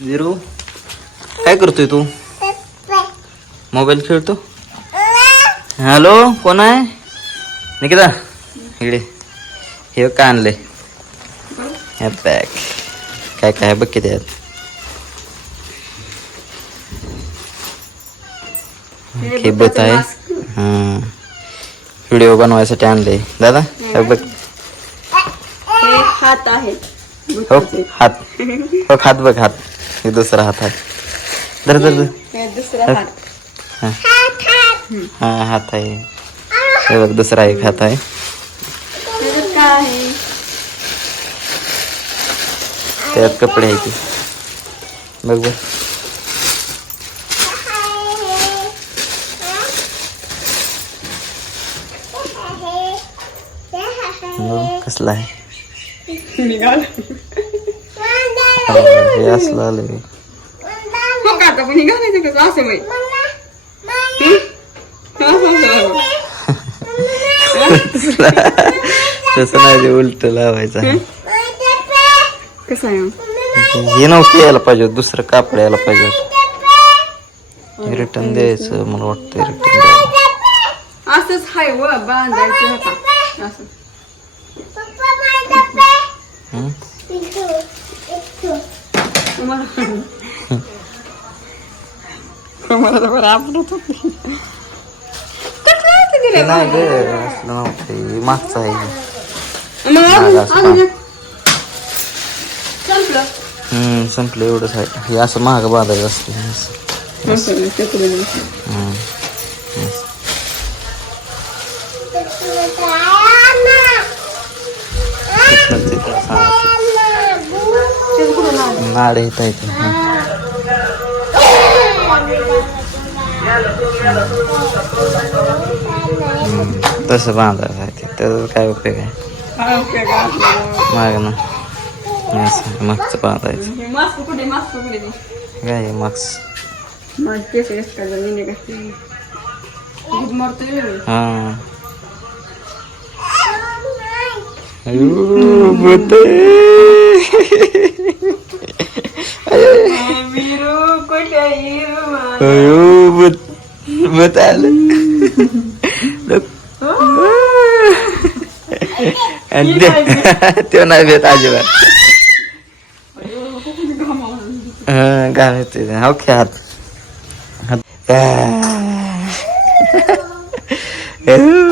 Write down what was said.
विरू काय करतोय तू? मोबाईल खेळतो? हॅलो कोण आहे? निकिता इकडे. हे काय आणलंय. हे बॅग. काय काय बघ किती आहेत. हे बत आहे हां व्हिडिओ बनवायसाठी आणले दादा हे बघ. हे हात आहेत. हो हात. हो हात बघ हात. हे दुसरा हात आहे धर धर हे दुसरा हात. हा. हात आहे. हे बघ दुसरा एक हात आहे. त्यात कपडे आहे बघ बघ. बघ, कसला आहे. निघाल. हो, असलं आलं हो का आता पण निघालायचं कसं असं माहीत तसं नाही ते उलट लावायचं. कसं आहे? हे नव्हतं यायला पाहिजे दुसरं कापड यायला पाहिजे रिटर्न द्यायचं मला वाटतं रिटर्न द्यायचं असंच हाय व बांधायचं होता. असं. तर नाही असलं मागचं आहे संपलं संपलं एवढंच आहे हे असं महाग बांधायचं असतं नाड येत आहे. तसं बांधायचं आहे ते त्याचा काय उपयोग आहे? माग ना मागचं बांधायचं? काय मागच. हा Ayo, bete. Ayo. Biru. Ayo, bet. Betal. Dok. Ande. Tio na bet aja, Bang. Gamit ito. Okay, hat. Hat. Yeah.